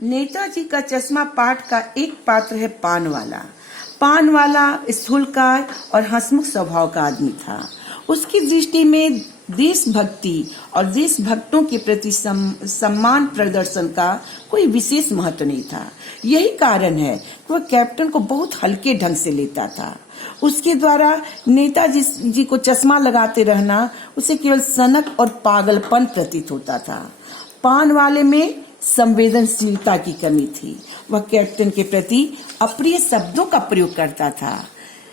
नेताजी का चश्मा पाठ का एक पात्र है पान वाला। पान वाला स्थूलकाय और हंसमुख स्वभाव का आदमी था। उसकी दृष्टि में देशभक्ति और देशभक्तों के प्रति सम्मान प्रदर्शन का कोई विशेष महत्व नहीं था। यही कारण है कि वह कैप्टन को बहुत हल्के ढंग से लेता था। उसके द्वारा नेताजी जी को चश्मा लगाते रहना उसे केवल सनक और पागलपन प्रतीत होता था। पान वाले में संवेदनशीलता की कमी थी। वह कैप्टन के प्रति अप्रिय शब्दों का प्रयोग करता था।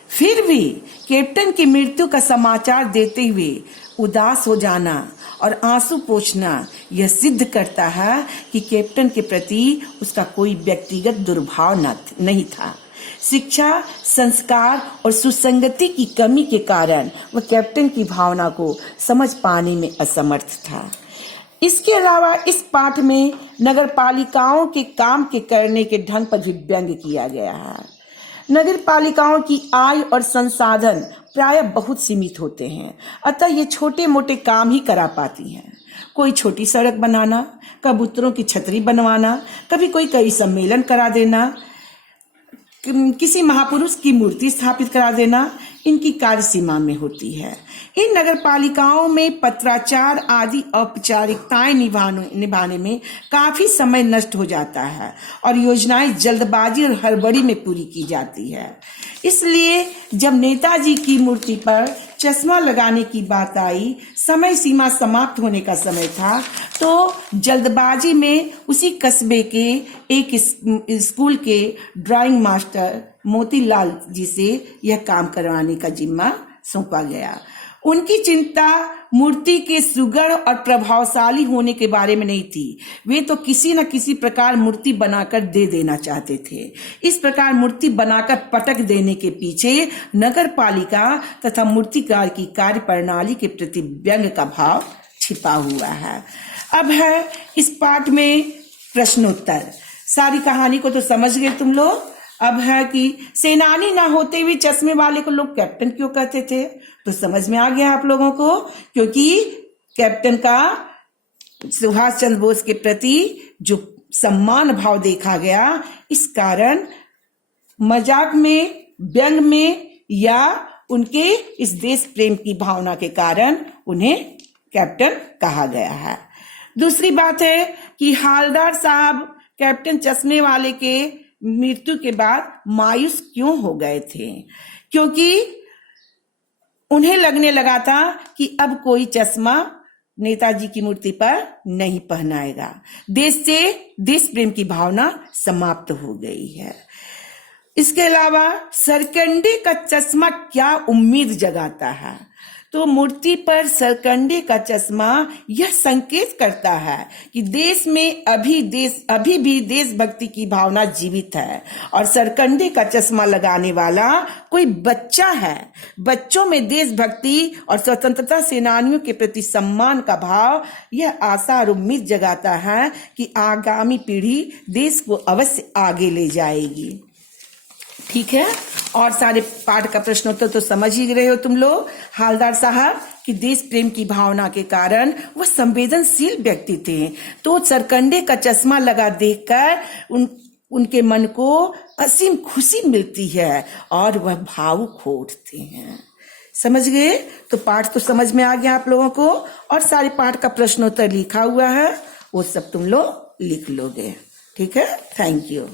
फिर भी कैप्टन की मृत्यु का समाचार देते हुए उदास हो जाना और आंसू पोंछना यह सिद्ध करता है कि कैप्टन के प्रति उसका कोई व्यक्तिगत दुर्भाव नहीं था। शिक्षा, संस्कार और सुसंगति की कमी के कारण वह कैप्टन की भावना को समझ पाने में असमर्थ था। इसके अलावा इस पाठ में नगर पालिकाओं के काम के करने के ढंग पर भी व्यंग्य किया गया है। नगर पालिकाओं की आय और संसाधन प्रायः बहुत सीमित होते हैं, अतः ये छोटे मोटे काम ही करा पाती हैं। कोई छोटी सड़क बनाना, कबूतरों की छतरी बनवाना, कभी कोई सम्मेलन करा देना, किसी महापुरुष की मूर्ति स्थापित करा देना इनकी कार्य सीमा में होती है। इन नगर पालिकाओं में पत्राचार आदि औपचारिकताएं निभाने में काफी समय नष्ट हो जाता है और योजनाएं जल्दबाजी और हड़बड़ी में पूरी की जाती है। इसलिए जब नेताजी की मूर्ति पर चश्मा लगाने की बात आई, समय सीमा समाप्त होने का समय था, तो जल्दबाजी में उसी कस्बे के एक स्कूल के ड्राइंग मास्टर मोतीलाल जी से यह काम करवाने का जिम्मा सौंपा गया। उनकी चिंता मूर्ति के सुगढ़ और प्रभावशाली होने के बारे में नहीं थी। वे तो किसी न किसी प्रकार मूर्ति बनाकर दे देना चाहते थे। इस प्रकार मूर्ति बनाकर पटक देने के पीछे नगर पालिका तथा मूर्तिकार की कार्य प्रणाली के प्रति व्यंग्य का भाव छिपा हुआ है। अब है इस पाठ में प्रश्नोत्तर। सारी कहानी को तो समझ गए तुम लोग। अब है कि सेनानी ना होते हुए चश्मे वाले को लोग कैप्टन क्यों कहते थे, तो समझ में आ गया आप लोगों को, क्योंकि कैप्टन का सुभाष चंद्र बोस के प्रति जो सम्मान भाव देखा गया, इस कारण मजाक में, व्यंग में या उनके इस देश प्रेम की भावना के कारण उन्हें कैप्टन कहा गया है। दूसरी बात है कि हालदार साहब कैप्टन चश्मे वाले के मृत्यु के बाद मायूस क्यों हो गए थे, क्योंकि उन्हें लगने लगा था कि अब कोई चश्मा नेताजी की मूर्ति पर नहीं पहनाएगा। देश से देश प्रेम की भावना समाप्त हो गई है। इसके अलावा सरकंडे का चश्मा क्या उम्मीद जगाता है, तो मूर्ति पर सरकंडे का चश्मा यह संकेत करता है कि देश में अभी भी देशभक्ति की भावना जीवित है और सरकंडे का चश्मा लगाने वाला कोई बच्चा है। बच्चों में देशभक्ति और स्वतंत्रता सेनानियों के प्रति सम्मान का भाव यह आशा और उम्मीद जगाता है कि आगामी पीढ़ी देश को अवश्य आगे ले जाएगी। ठीक है, और सारे पाठ का प्रश्नोत्तर तो समझ ही रहे हो तुम लोग। हालदार साहब कि देश प्रेम की भावना के कारण वह संवेदनशील व्यक्ति थे, तो सरकंडे का चश्मा लगा देखकर उनके मन को असीम खुशी मिलती है और वह भावुक हो उठते हैं। समझ गए? तो पाठ तो समझ में आ गया आप लोगों को, और सारे पाठ का प्रश्नोत्तर लिखा हुआ है, वो सब तुम लोग लिख लोगे। ठीक है, थैंक यू।